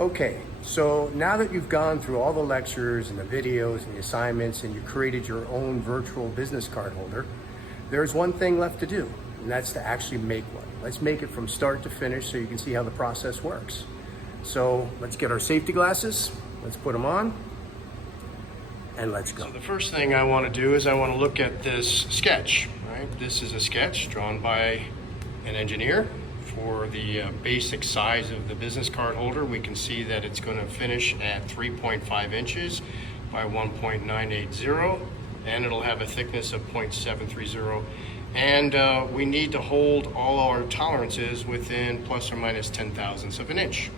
Okay, so now that you've gone through all the lectures and the videos and the assignments and you created your own virtual business card holder, there's one thing left to do, and that's to actually make one. Let's make it from start to finish so you can see how the process works. So let's get our safety glasses, let's put them on, and let's go. So the first thing I want to do is I want to look at this sketch, right? This is a sketch drawn by an engineer for the basic size of the business card holder. We can see that it's going to finish at 3.5 inches by 1.980, and it'll have a thickness of 0.730. And we need to hold all our tolerances within plus or minus 0.010 of an inch.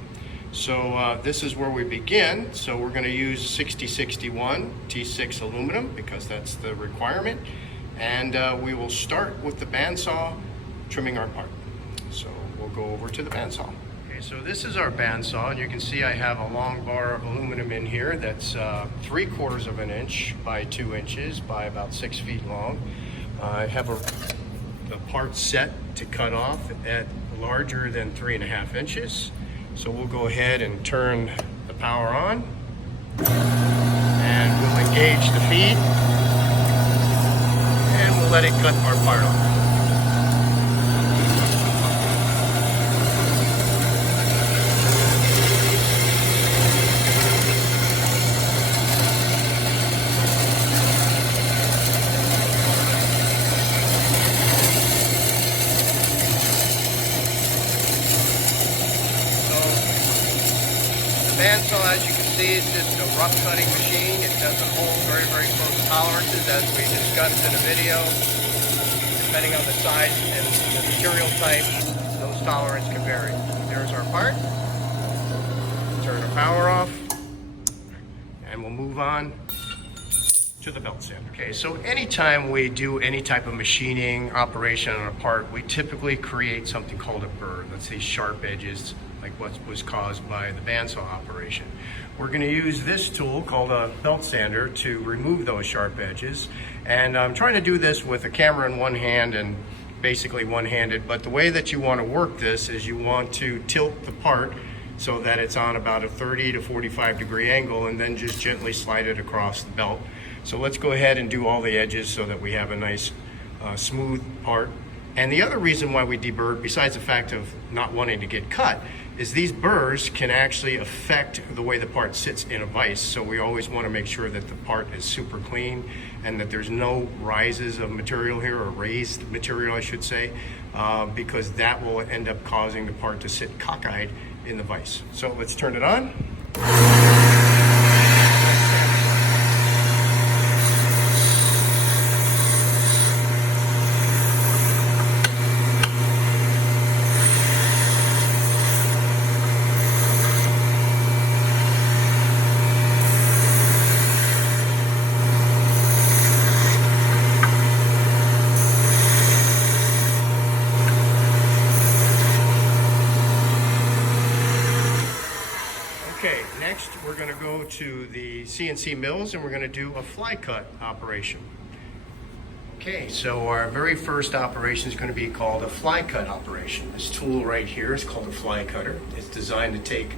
So this is where we begin. So we're going to use 6061 T6 aluminum because that's the requirement. And we will start with the bandsaw trimming our part. So we'll go over to the bandsaw. Okay, so this is our bandsaw, and you can see I have a long bar of aluminum in here that's 3/4 of an inch by 2 inches by about 6 feet long. I have a part set to cut off at larger than 3.5 inches. So we'll go ahead and turn the power on, and we'll engage the feed, and we'll let it cut our part off. Bandsaw, as you can see, is just a rough cutting machine. It doesn't hold very close tolerances, as we discussed in the video. Depending on the size and the material type, those tolerances can vary. There's our part. Turn the power off, and we'll move on to the belt sander. Okay, so anytime we do any type of machining operation on a part, we typically create something called a burr. That's these sharp edges, like what was caused by the bandsaw operation. We're going to use this tool called a belt sander to remove those sharp edges. And I'm trying to do this with a camera in one hand and basically one-handed, but the way that you want to work this is you want to tilt the part so that it's on about a 30 to 45 degree angle, and then just gently slide it across the belt. So let's go ahead and do all the edges so that we have a nice smooth part. And the other reason why we deburr, besides the fact of not wanting to get cut, is these burrs can actually affect the way the part sits in a vise. So we always want to make sure that the part is super clean and that there's no rises of material here, or raised material I should say, because that will end up causing the part to sit cockeyed in the vise. So let's turn it on. Okay, next we're going to go to the CNC mills and we're going to do a fly cut operation. Okay, so our very first operation is going to be called a fly cut operation. This tool right here is called a fly cutter. It's designed to take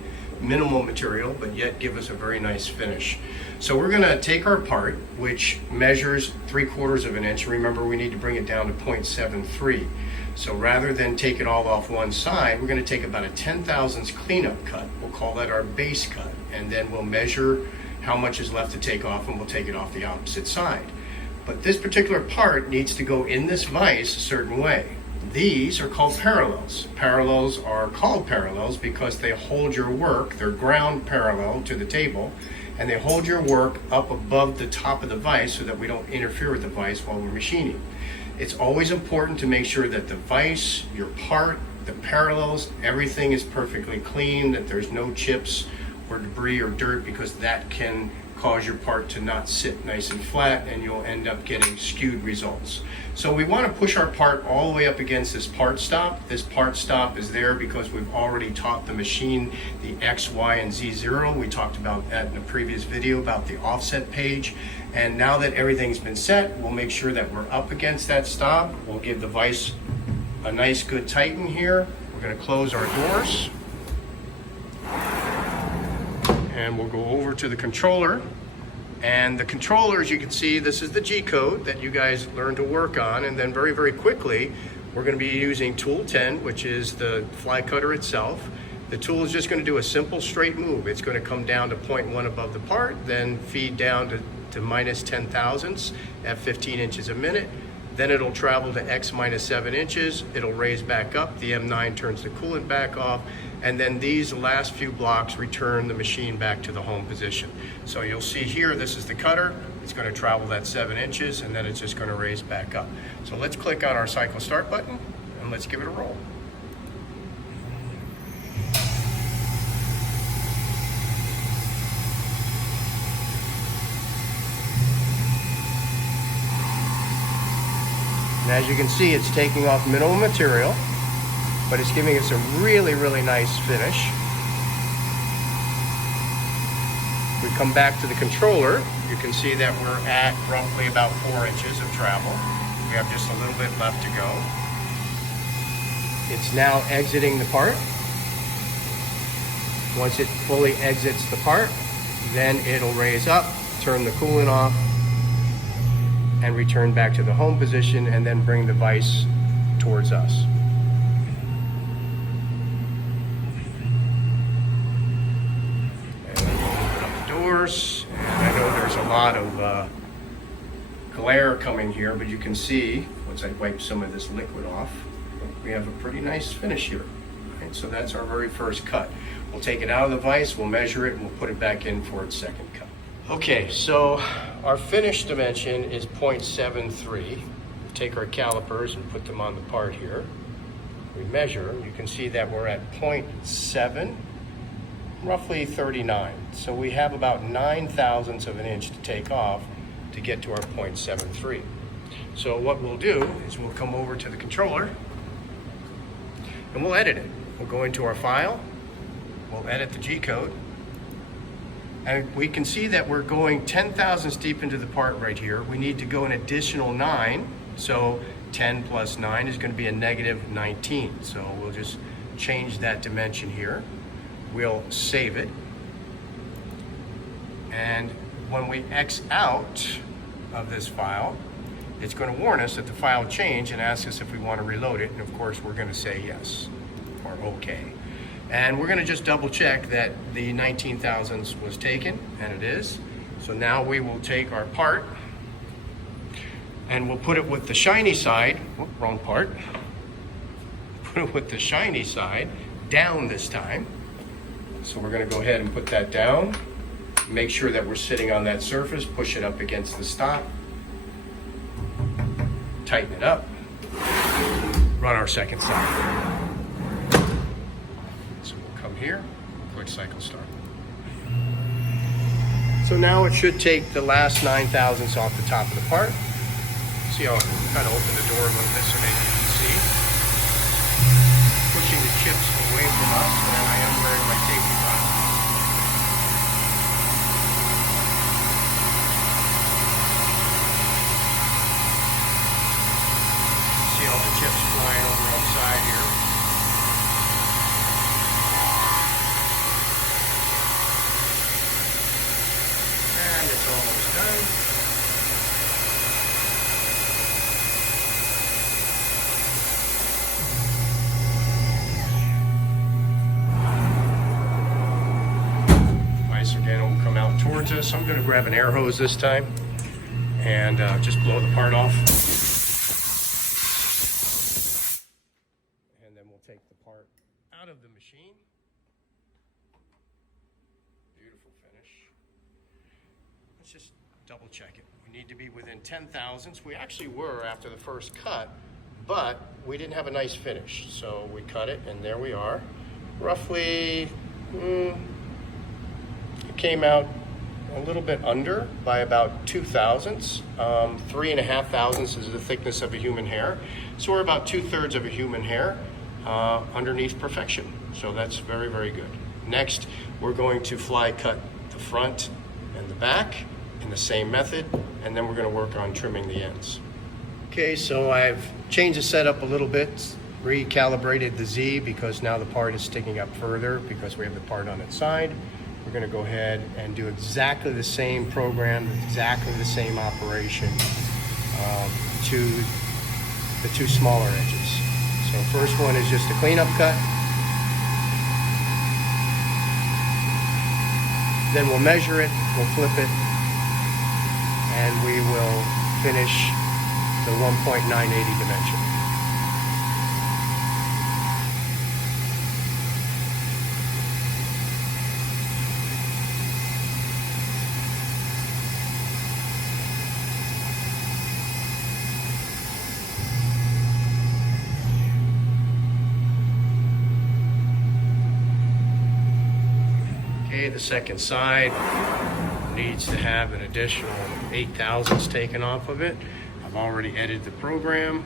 minimal material but yet give us a very nice finish. So we're going to take our part, which measures 3/4 of an inch. Remember, we need to bring it down to 0.73. So rather than take it all off one side, we're going to take about a 0.010 cleanup cut. We'll call that our base cut, and then we'll measure how much is left to take off, and we'll take it off the opposite side. But this particular part needs to go in this vise a certain way. These are called parallels. Parallels are called parallels because they hold your work, they're ground parallel to the table, and they hold your work up above the top of the vise so that we don't interfere with the vise while we're machining. It's always important to make sure that the vise, your part, the parallels, everything is perfectly clean, that there's no chips or debris or dirt, because that can cause your part to not sit nice and flat and you'll end up getting skewed results. So we want to push our part all the way up against this part stop. This part stop is there because we've already taught the machine the X, Y, and Z zero. We talked about that in a previous video about the offset page. And now that everything's been set, we'll make sure that we're up against that stop. We'll give the vise a nice good tighten here. We're going to close our doors. and we'll go over to the controller. And the controller, as you can see, this is the Gcode that you guys learned to work on. And then very, very quickly, we're going to be using tool 10, which is the fly cutter itself. The tool is just going to do a simple straight move. It's going to come down to 0.1 above the part, then feed down to minus 10 thousandths at 15 inches a minute. Then it'll travel to X minus 7 inches. It'll raise back up. The M9 turns the coolant back off. And then these last few blocks return the machine back to the home position. So you'll see here, this is the cutter. It's going to travel that 7 inches, and then it's just going to raise back up. So let's click on our cycle start button, and let's give it a roll. And as you can see, it's taking off minimal material, but it's giving us a really, really nice finish. We come back to the controller, you can see that we're at roughly about 4 inches of travel. We have just a little bit left to go. It's now exiting the part. Once it fully exits the part, then it'll raise up, turn the coolant off, and return back to the home position, and then bring the vise towards us. And then we'll open up the doors. And I know there's a lot of glare coming here, but you can see, once I wipe some of this liquid off, we have a pretty nice finish here. Right, so that's our very first cut. We'll take it out of the vise, we'll measure it, and we'll put it back in for its second cut. Okay, so our finish dimension is 0.73. Take our calipers and put them on the part here. We measure, you can see that we're at 0.7, roughly 39. So we have about 9 thousandths of an inch to take off to get to our 0.73. So what we'll do is we'll come over to the controller and we'll edit it. We'll go into our file, we'll edit the Gcode, and we can see that we're going 10 thousandths deep into the part right here. We need to go an additional 9, so 10 plus 9 is going to be a negative 19. So we'll just change that dimension here. We'll save it. And when we X out of this file, it's going to warn us that the file changed and ask us if we want to reload it. And of course, we're going to say yes or okay. And we're going to just double check that the 19 thousandths was taken, and it is. So now we will take our part and we'll put it with the shiny side, whoop, wrong part. Put it with the shiny side down this time. So we're going to go ahead and put that down. Make sure that we're sitting on that surface, push it up against the stop, tighten it up, run our second side. Here, click cycle start. So now it should take the last 9 thousandths off the top of the part. See how I kind of open the door a little bit so maybe you can see. Pushing the chips away from us, and I am wearing my safety glasses. See all the chips flying over outside here. Almost done. Vise again will come out towards us. I'm going to grab an air hose this time and just blow the part off. And then we'll take the part out of the machine. Beautiful finish. Let's just double check it. We need to be within 10 thousandths. We actually were after the first cut, but we didn't have a nice finish. So we cut it, and there we are. Roughly, it came out a little bit under by about 2 thousandths. 3.5 thousandths is the thickness of a human hair. So we're about 2/3 of a human hair underneath perfection. So that's very, very good. Next, we're going to fly cut the front and the back in the same method, and then we're going to work on trimming the ends. Okay, so I've changed the setup a little bit, recalibrated the Z because now the part is sticking up further because we have the part on its side. we're going to go ahead and do exactly the same program, exactly the same operation to the two smaller edges. So first one is just a cleanup cut. Then we'll measure it, we'll flip it, and we will finish the 1.980 dimension. Okay, the second side needs to have an additional 8 thousandths taken off of it. I've already edited the program.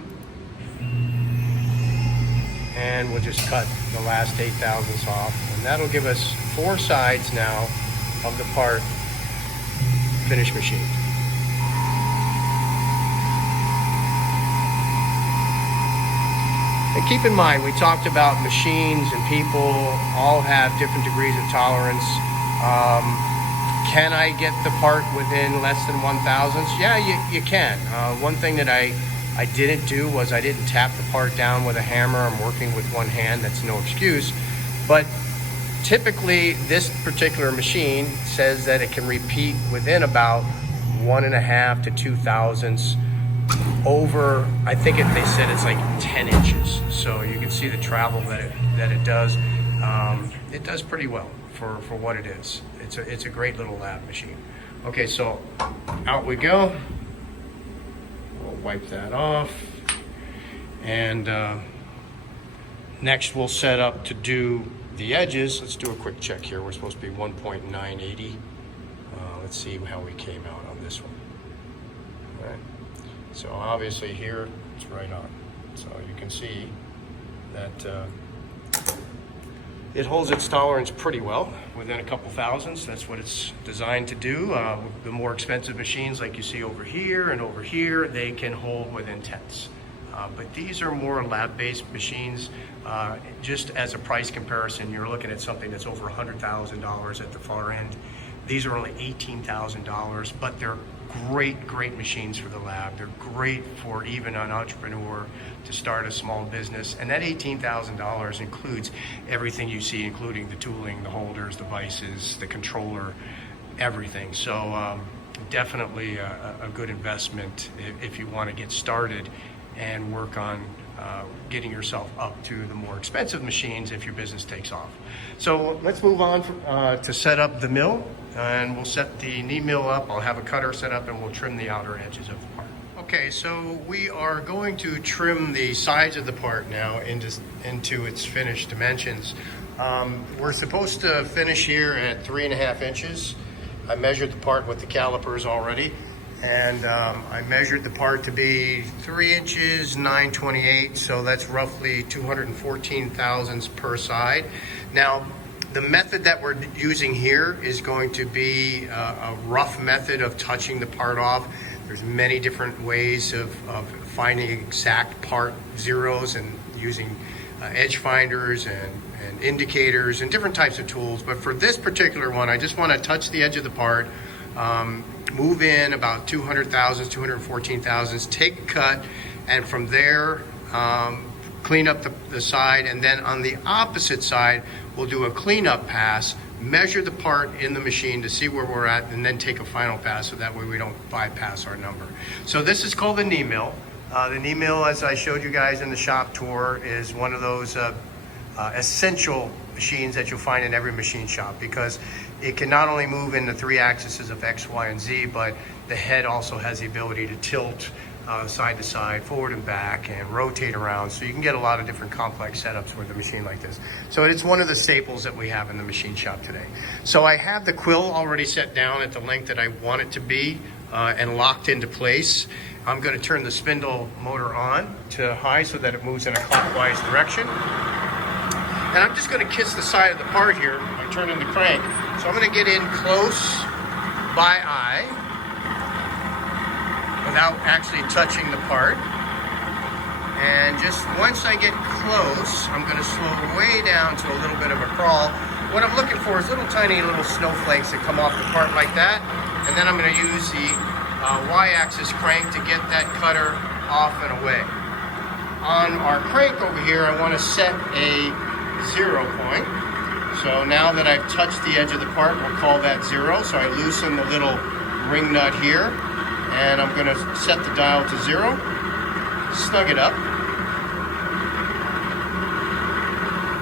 And we'll just cut the last 8 thousandths off. And that'll give us 4 sides now of the part finished machined. And keep in mind, we talked about machines and people all have different degrees of tolerance. Can I get the part within less than 1/1000th? Yeah, you can. One thing that I didn't do was I didn't tap the part down with a hammer. I'm working with one hand, that's no excuse. But typically this particular machine says that it can repeat within about 1.5 to 2 thousandths over, I think they said it's like 10 inches. So you can see the travel that it does. It does pretty well for what it is. It's a great little lab machine. Okay, so out we go. We'll wipe that off. And next we'll set up to do the edges. Let's do a quick check here. We're supposed to be 1.980. Let's see how we came out on this one. All right. So obviously here it's right on. So you can see that it holds its tolerance pretty well within a couple thousandths. That's what it's designed to do. The more expensive machines like you see over here and over here, they can hold within tenths. But these are more lab-based machines. Just as a price comparison, you're looking at something that's over $100,000 at the far end. These are only $18,000, but they're great machines for the lab. They're great for even an entrepreneur to start a small business. And that $18,000 includes everything you see, including the tooling, the holders, the vices, the controller, everything. So definitely a good investment if you want to get started and work on getting yourself up to the more expensive machines if your business takes off. So let's move on to set up the mill, and we'll set the knee mill up. I'll have a cutter set up and we'll trim the outer edges of the part. Okay, so we are going to trim the sides of the part now into its finished dimensions. We're supposed to finish here at 3.5 inches. I measured the part with the calipers already. And I measured the part to be 3 inches, 9/28, so that's roughly 214 thousandths per side. Now, the method that we're using here is going to be a rough method of touching the part off. There's many different ways of finding exact part zeros and using edge finders and indicators and different types of tools. But for this particular one, I just want to touch the edge of the part, move in about 200 thousandths, 214 thousandths, take a cut, and from there clean up the side, and then on the opposite side we'll do a cleanup pass, measure the part in the machine to see where we're at, and then take a final pass so that way we don't bypass our number. So this is called the knee mill. The knee mill, as I showed you guys in the shop tour, is one of those essential machines that you'll find in every machine shop, because it can not only move in the 3 axes of X, Y, and Z, but the head also has the ability to tilt side to side, forward and back, and rotate around. So you can get a lot of different complex setups with a machine like this. So it's one of the staples that we have in the machine shop today. So I have the quill already set down at the length that I want it to be and locked into place. I'm going to turn the spindle motor on to high so that it moves in a clockwise direction. And I'm just going to kiss the side of the part here by turning the crank. So I'm going to get in close by eye without actually touching the part. And just once I get close, I'm going to slow way down to a little bit of a crawl. what I'm looking for is tiny little snowflakes that come off the part like that. And then I'm going to use the Y-axis crank to get that cutter off and away. On our crank over here, I want to set a 0 point. So now that I've touched the edge of the part, we'll call that 0. So I loosen the little ring nut here, and I'm going to set the dial to 0, snug it up.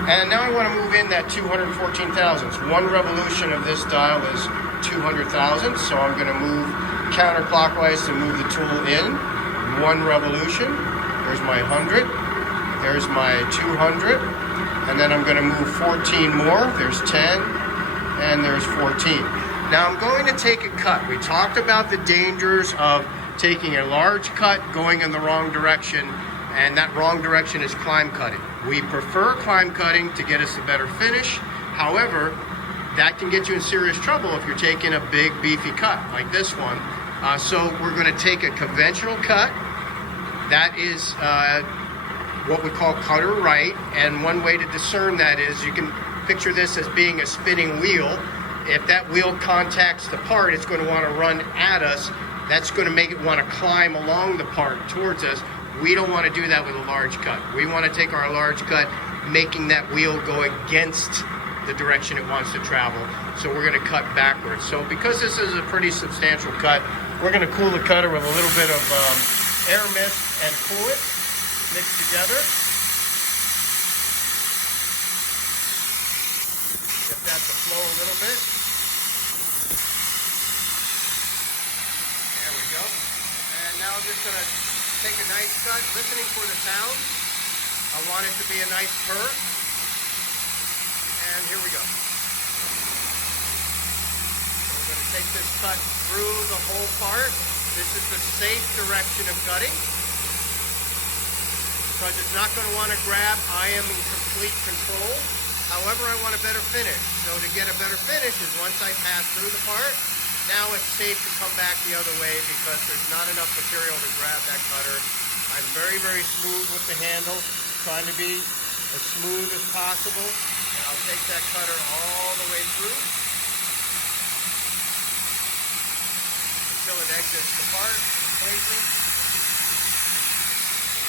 And now I want to move in that 214 thousandths. One revolution of this dial is 200 thousandths, so I'm going to move counterclockwise to move the tool in. One revolution. There's my 100. There's my 200. And then I'm going to move 14 more. There's 10. And there's 14. Now I'm going to take a cut. We talked about the dangers of taking a large cut going in the wrong direction, and that wrong direction is climb cutting. We prefer climb cutting to get us a better finish. However, that can get you in serious trouble if you're taking a big beefy cut like this one. So we're going to take a conventional cut. That is what we call cutter right, and one way to discern that is you can picture this as being a spinning wheel. If that wheel contacts the part, it's going to want to run at us. That's going to make it want to climb along the part towards us. We don't want to do that with a large cut. We want to take our large cut, making that wheel go against the direction it wants to travel. So we're going to cut backwards. So because this is a pretty substantial cut, we're going to cool the cutter with a little bit of air mist and coolant mixed together. Get that to flow a little bit. There we go. And now I'm just going to take a nice cut, listening for the sound. I want it to be a nice purr. And here we go. So we're going to take this cut through the whole part. This is the safe direction of cutting, because it's not going to want to grab. I am in complete control. However, I want a better finish. So to get a better finish is once I pass through the part, now it's safe to come back the other way because there's not enough material to grab that cutter. I'm very, very smooth with the handle, trying to be as smooth as possible. And I'll take that cutter all the way through until it exits the part completely.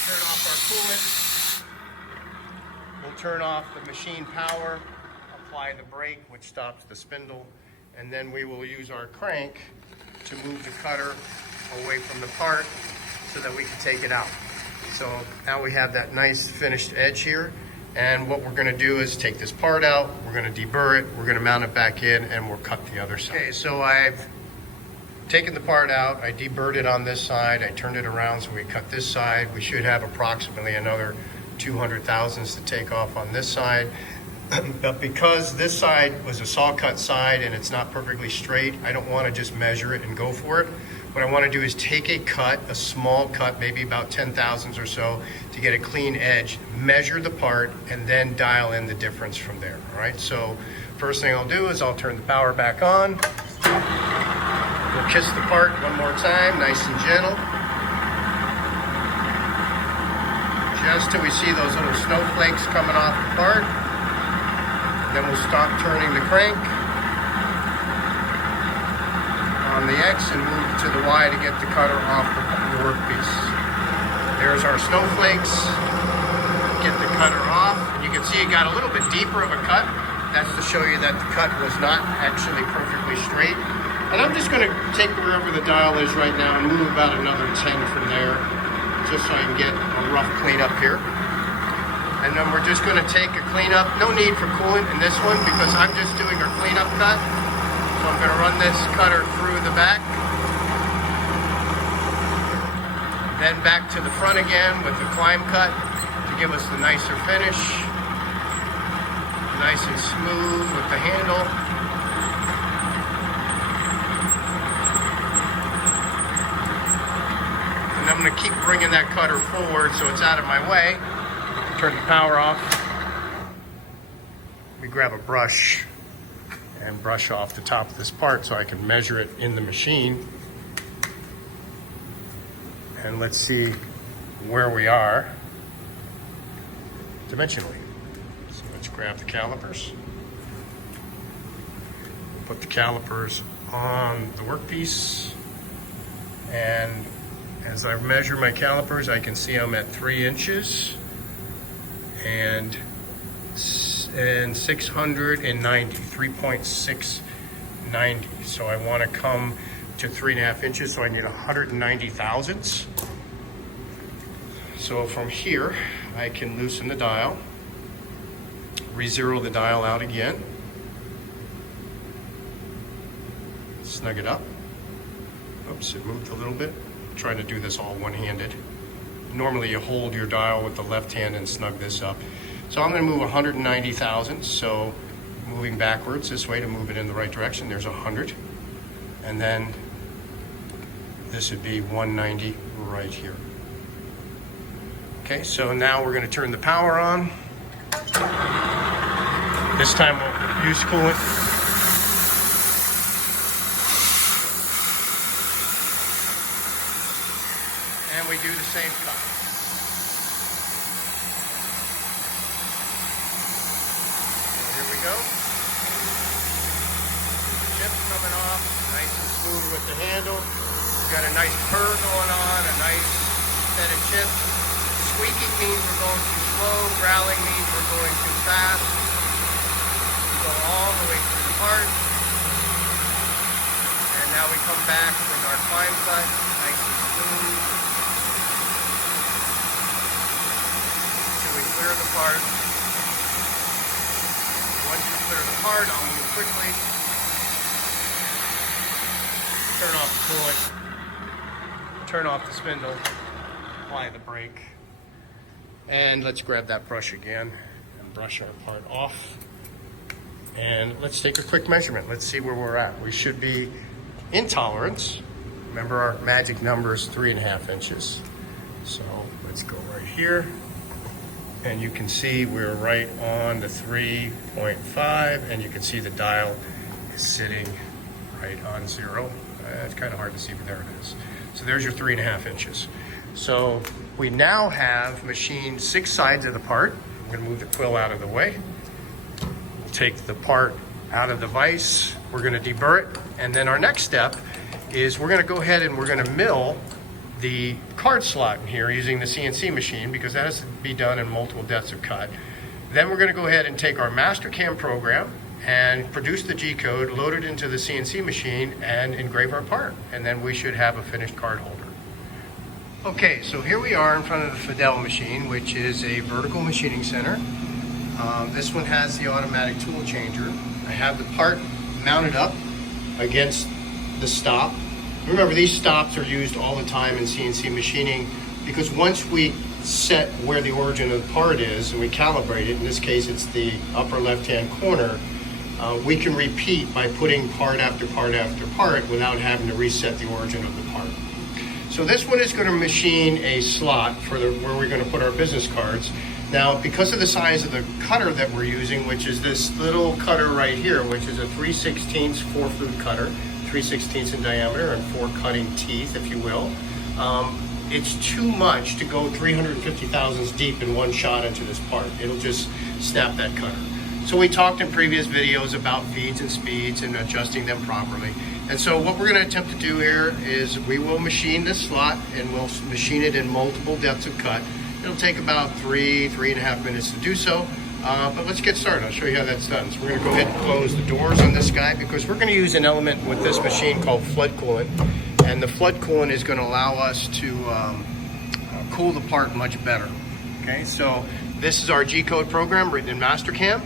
Turn off our coolant. We'll turn off the machine power, apply the brake, which stops the spindle, and then we will use our crank to move the cutter away from the part so that we can take it out. So now we have that nice finished edge here, and what we're going to do is take this part out, we're going to deburr it, we're going to mount it back in, and we'll cut the other side. Okay, so I've taken the part out, I deburred it on this side, I turned it around so we cut this side. We should have approximately another 200 thousandths to take off on this side. But because this side was a saw cut side and it's not perfectly straight, I don't want to just measure it and go for it. What I want to do is take a cut, a small cut, maybe about 10 thousandths or so, to get a clean edge, measure the part, and then dial in the difference from there. All right, so first thing I'll do is I'll turn the power back on. We'll kiss the part one more time, nice and gentle. Just till we see those little snowflakes coming off the part. Then we'll stop turning the crank on the X and move to the Y to get the cutter off the workpiece. There's our snowflakes. Get the cutter off. You can see it got a little bit deeper of a cut. That's to show you that the cut was not actually perfectly straight. And I'm just going to take wherever the dial is right now and move about another 10 from there, just so I can get a rough cleanup here. And then we're just going to take a cleanup. No need for coolant in this one because I'm just doing a cleanup cut. So I'm going to run this cutter through the back. Then back to the front again with the climb cut to give us the nicer finish. Nice and smooth with the handle. And I'm going to keep bringing that cutter forward so it's out of my way. Turn the power off. We grab a brush and brush off the top of this part so I can measure it in the machine. And let's see where we are dimensionally. So let's grab the calipers. put the calipers on the workpiece, and as I measure my calipers, I can see I'm at 3 inches and 690, 3.690. So I want to come to 3.5 inches, so I need 190 thousandths. So from here, I can loosen the dial, re-zero the dial out again, snug it up. Oops, it moved a little bit. I'm trying to do this all one-handed. Normally you hold your dial with the left hand and snug this up. So I'm going to move 190 thousandths, so moving backwards this way to move it in the right direction, there's 100. And then this would be 190 right here. Okay, so now we're going to turn the power on. This time we'll use coolant. And we do the same cut. So here we go. Chips coming off, nice and smooth with the handle. We've got a nice purr going on, a nice set of chips. Squeaking means we're going too slow, growling means we're going too fast. We go all the way through the part. And now we come back with our climb cut, nice and smooth. Until we clear the part. Once we clear the part, I'll move quickly. Turn off the coolant. Turn off the spindle. Apply the brake. And let's grab that brush again and brush our part off. And let's take a quick measurement. Let's see where we're at. We should be in tolerance. Remember, our magic number is 3.5 inches. So let's go right here. And you can see we're right on the 3.5, and you can see the dial is sitting right on 0. It's kind of hard to see, but there it is. So there's your 3.5 inches. So we now have machined 6 sides of the part. I'm going to move the quill out of the way. We'll take the part out of the vise. We're going to deburr it. And then our next step is we're going to go ahead and we're going to mill the card slot in here using the CNC machine, because that has to be done in multiple depths of cut. Then we're going to go ahead and take our Mastercam program and produce the G-code, load it into the CNC machine, and engrave our part. And then we should have a finished card holder. Okay, so here we are in front of the Fidel machine, which is a vertical machining center. This one has the automatic tool changer. I have the part mounted up against the stop. Remember, these stops are used all the time in CNC machining, because once we set where the origin of the part is and we calibrate it, in this case it's the upper left-hand corner, we can repeat by putting part after part after part without having to reset the origin of the part. So this one is going to machine a slot for where we're going to put our business cards. Now, because of the size of the cutter that we're using, which is this little cutter right here, which is a 3/16 4-flute cutter, 3/16 in diameter and 4 cutting teeth, if you will, it's too much to go 350 thousandths deep in one shot into this part. It'll just snap that cutter. So we talked in previous videos about feeds and speeds and adjusting them properly. And so what we're going to attempt to do here is we will machine this slot, and we'll machine it in multiple depths of cut. It'll take about 3.5 minutes to do so. But let's get started. I'll show you how that's done. So we're going to go ahead and close the doors on this guy, because we're going to use an element with this machine called flood coolant. And the flood coolant is going to allow us to cool the part much better. Okay, so this is our G-code program written in Mastercam.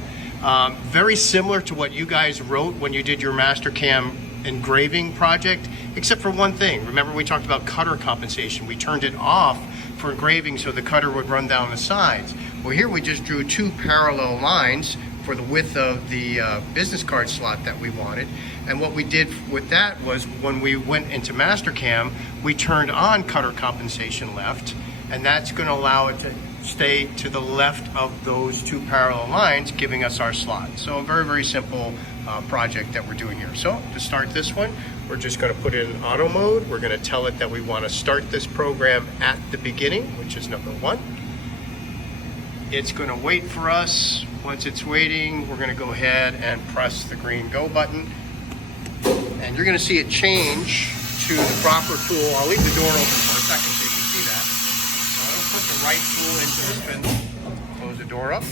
Very similar to what you guys wrote when you did your Mastercam engraving project, except for one thing. Remember, we talked about cutter compensation. We turned it off for engraving so the cutter would run down the sides. Well, here we just drew 2 parallel lines for the width of the business card slot that we wanted. And what we did with that was, when we went into Mastercam, we turned on cutter compensation left, and that's going to allow it to stay to the left of those 2 parallel lines, giving us our slot. So a very, very simple project that we're doing here. So to start this one, we're just going to put it in auto mode. We're going to tell it that we want to start this program at the beginning, which is number 1. It's going to wait for us. Once it's waiting, we're going to go ahead and press the green go button. And you're going to see it change to the proper tool. I'll leave the door open for a second so you can see that. So I'll put the right tool into the spindle. Close the door up.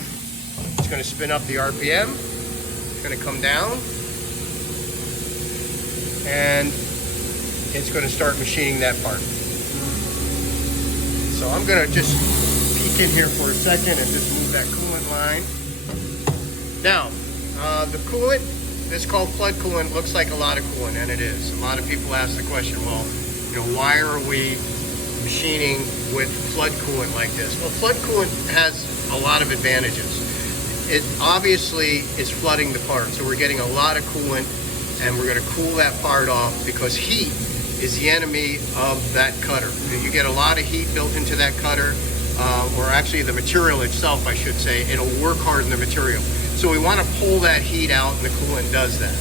It's going to spin up the RPM. It's going to come down. And it's going to start machining that part. So I'm going to just peek in here for a second and just move that coolant line. Now, the coolant, it's called flood coolant, looks like a lot of coolant, and it is. A lot of people ask the question, well, you know, why are we machining with flood coolant like this? Well, flood coolant has a lot of advantages. It obviously is flooding the part, so we're getting a lot of coolant, and we're going to cool that part off because heat is the enemy of that cutter. You get a lot of heat built into that cutter, or actually the material itself, I should say. It'll work hard in the material. So we want to pull that heat out, and the coolant does that.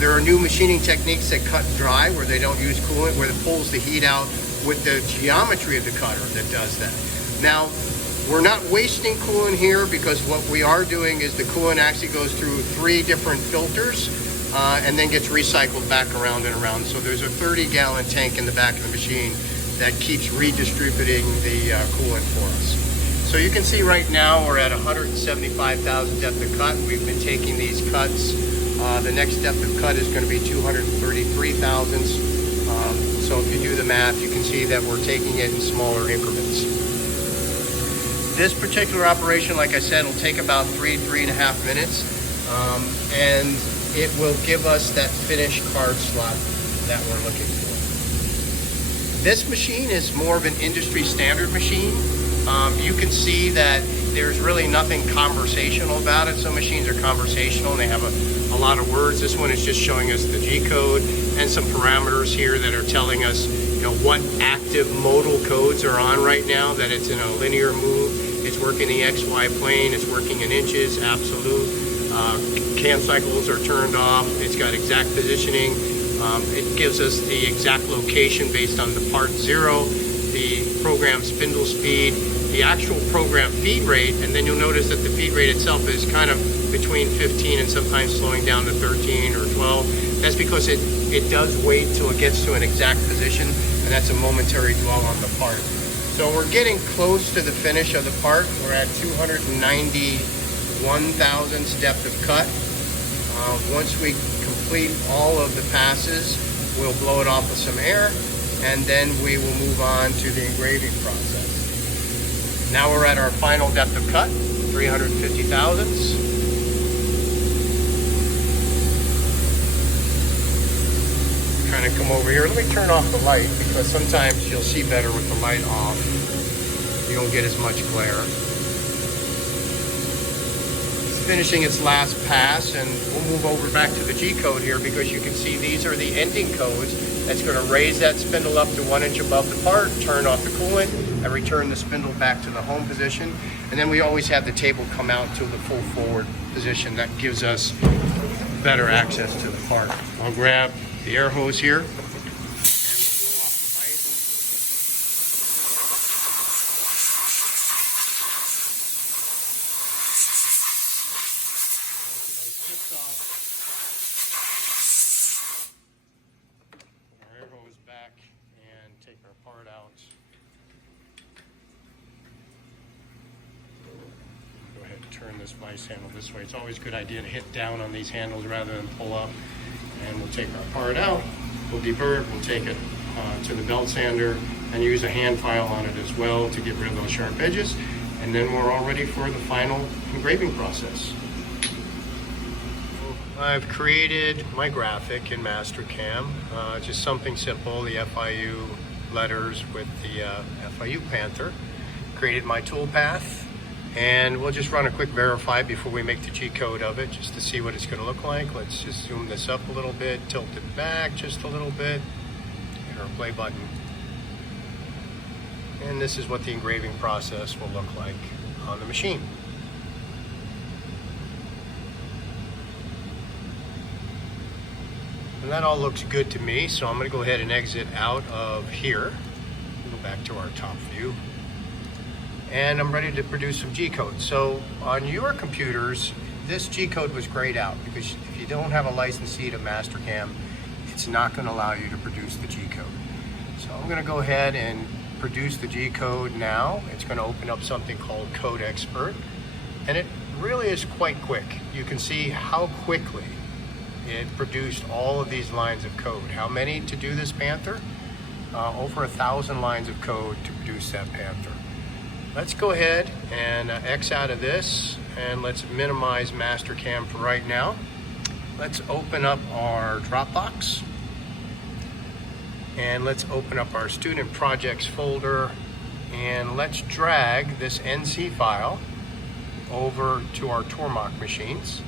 There are new machining techniques that cut dry where they don't use coolant, where it pulls the heat out with the geometry of the cutter that does that. Now, we're not wasting coolant here because what we are doing is the coolant actually goes through 3 different filters and then gets recycled back around and around. So there's a 30-gallon tank in the back of the machine that keeps redistributing the coolant for us. So you can see right now we're at 175,000 depth of cut. We've been taking these cuts. The next depth of cut is going to be 233 thousandths. So if you do the math, you can see that we're taking it in smaller increments. This particular operation, like I said, will take about 3.5 minutes. And it will give us that finished card slot that we're looking for. This machine is more of an industry standard machine. You can see that there's really nothing conversational about it. Some machines are conversational and they have a lot of words. This one is just showing us the G-code and some parameters here that are telling us, you know, what active modal codes are on right now, that it's in a linear move, it's working the XY plane, it's working in inches, absolute. Cam cycles are turned off, it's got exact positioning. It gives us the exact location based on the part 0, the program spindle speed, the actual program feed rate, and then you'll notice that the feed rate itself is kind of between 15 and sometimes slowing down to 13 or 12. That's because it does wait till it gets to an exact position, and that's a momentary dwell on the part. So we're getting close to the finish of the part. We're at 291 thousandths depth of cut. Once we complete all of the passes, we'll blow it off with some air, and then we will move on to the engraving process. Now we're at our final depth of cut, 350 thousandths. Trying to come over here. Let me turn off the light because sometimes you'll see better with the light off. You don't get as much glare. Finishing its last pass, and we'll move over back to the G-code here because you can see these are the ending codes. That's going to raise that spindle up to 1 inch above the part, turn off the coolant, and return the spindle back to the home position. And then we always have the table come out to the full forward position. That gives us better access to the part. I'll grab the air hose here. Back and take our part out. Go ahead and turn this vice handle this way. It's always a good idea to hit down on these handles rather than pull up. And we'll take our part out. We'll deburr, we'll take it to the belt sander and use a hand file on it as well to get rid of those sharp edges. And then we're all ready for the final engraving process. I've created my graphic in Mastercam, just something simple, the FIU letters with the FIU Panther. Created my toolpath, and we'll just run a quick verify before we make the G-code of it, just to see what it's going to look like. Let's just zoom this up a little bit, tilt it back just a little bit, hit our play button. And this is what the engraving process will look like on the machine. And that all looks good to me, so I'm going to go ahead and exit out of here. Go back to our top view. And I'm ready to produce some G-code. So on your computers, this G-code was grayed out because if you don't have a licensee to Mastercam, it's not going to allow you to produce the G-code. So I'm going to go ahead and produce the G-code now. It's going to open up something called Code Expert, and it really is quite quick. You can see how quickly it produced all of these lines of code. How many to do this Panther? Over 1,000 lines of code to produce that Panther. Let's go ahead and X out of this, and let's minimize Mastercam for right now. Let's open up our Dropbox, and let's open up our student projects folder, and let's drag this NC file over to our Tormach machines.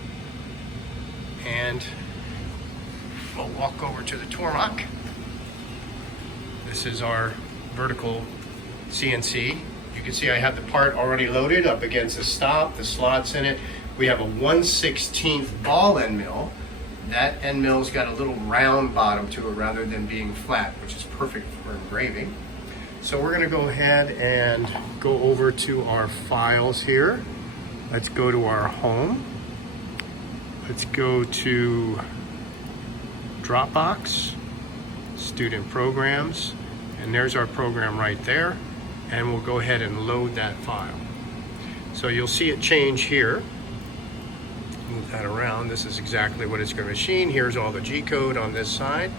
And we'll walk over to the Tormach. This is our vertical CNC. You can see I have the part already loaded up against the stop, the slots in it. We have a 1/16 ball end mill. That end mill's got a little round bottom to it rather than being flat, which is perfect for engraving. So we're gonna go ahead and go over to our files here. Let's go to our home. Let's go to Dropbox, student programs, and there's our program right there. And we'll go ahead and load that file. So you'll see it change here. Move that around. This is exactly what it's going to machine. Here's all the G-code on this side.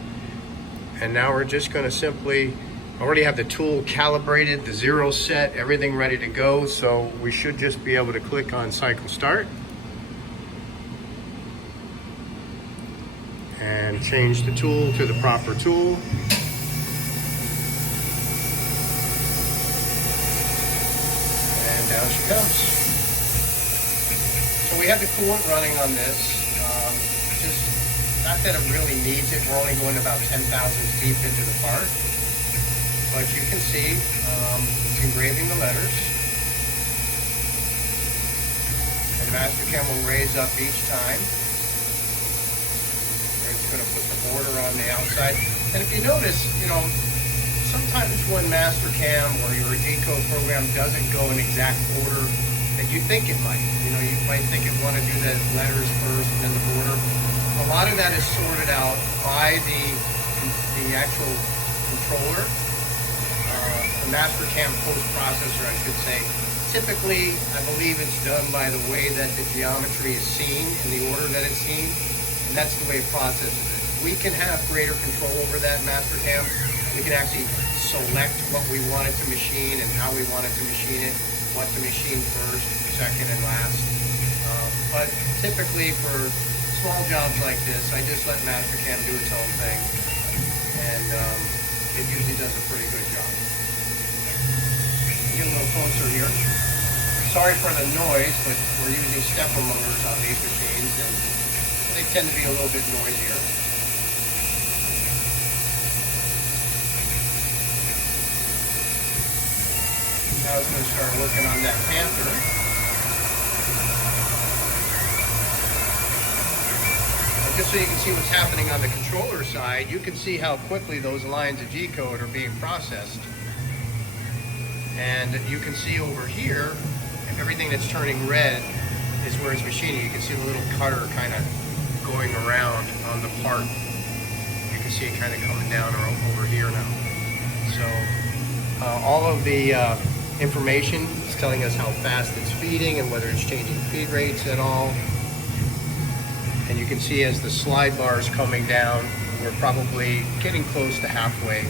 And now we're just going to simply, already have the tool calibrated, the zero set, everything ready to go. So we should just be able to click on cycle start and change the tool to the proper tool. And down she comes. So we have the coolant running on this. Just not that it really needs it. We're only going about 10,000 deep into the part. But you can see it's engraving the letters. And Mastercam will raise up each time. And it's going to put the border on the outside. And if you notice, sometimes when Mastercam or your Gcode program doesn't go in exact order that you think it might. You might think it want to do the letters first and then the border. A lot of that is sorted out by the actual controller, the Mastercam post-processor, I should say. Typically, I believe it's done by the way that the geometry is seen in the order that it's seen, and that's the way it processes it. We can have greater control over that Mastercam. We can actually select what we want it to machine and how we want it to machine it, what to machine first, second, and last. But typically for small jobs like this, I just let Mastercam do its own thing, and it usually does a pretty good job. Get a little closer here. Sorry for the noise, but we're using stepper motors on these machines, and they tend to be a little bit noisier. Now it's going to start working on that Panther. Just so you can see what's happening on the controller side, you can see how quickly those lines of G-code are being processed. And you can see over here, everything that's turning red is where it's machining. You can see the little cutter kind of going around on the part. You can see it kind of coming down over here now. So all of the information is telling us how fast it's feeding and whether it's changing feed rates at all. And you can see as the slide bar is coming down, we're probably getting close to halfway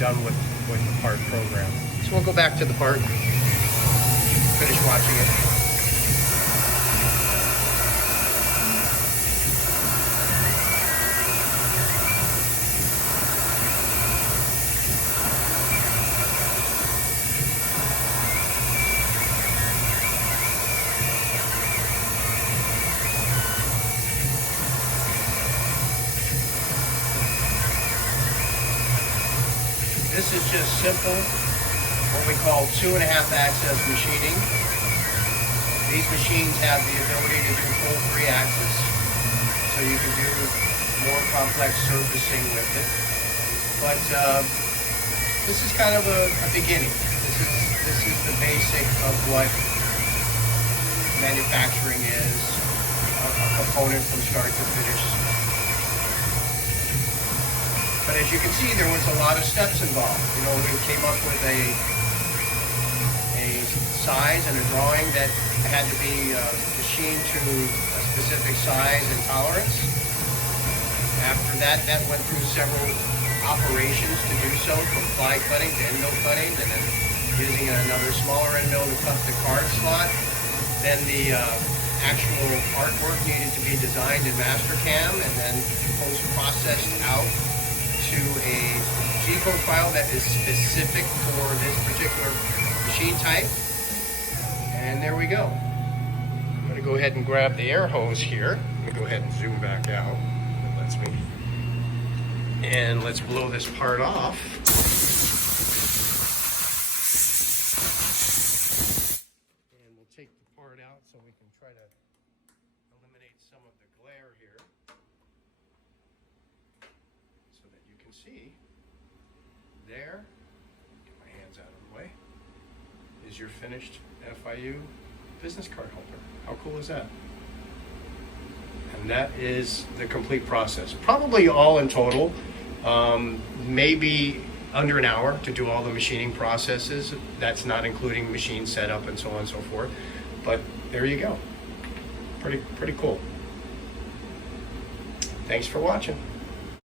done with the part program. So we'll go back to the part, finish watching it. This is just simple, what we call 2.5 axis machining. These machines have the ability to do full 3 axis, so you can do more complex surfacing with it. But this is kind of a beginning. This is the basic of what manufacturing is, a component from start to finish. But as you can see, there was a lot of steps involved. You know, we came up with a size and a drawing that had to be machined to a specific size and tolerance. After that, that went through several operations to do so, from fly cutting to end mill cutting, and then using another smaller end mill to cut the card slot. Then the actual artwork needed to be designed in Mastercam and then post-processed out to a Gcode file that is specific for this particular machine type. And there we go. I'm going to go ahead and grab the air hose here. Let me go ahead and zoom back out. That lets me. And let's blow this part off. And we'll take the part out so we can try to eliminate some of the glare here, so that you can see there, get my hands out of the way, is your finished FIU business card holder. How cool is that? And that is the complete process. Probably all in total, maybe under an hour to do all the machining processes. That's not including machine setup and so on and so forth. But there you go. Pretty cool. Thanks for watching.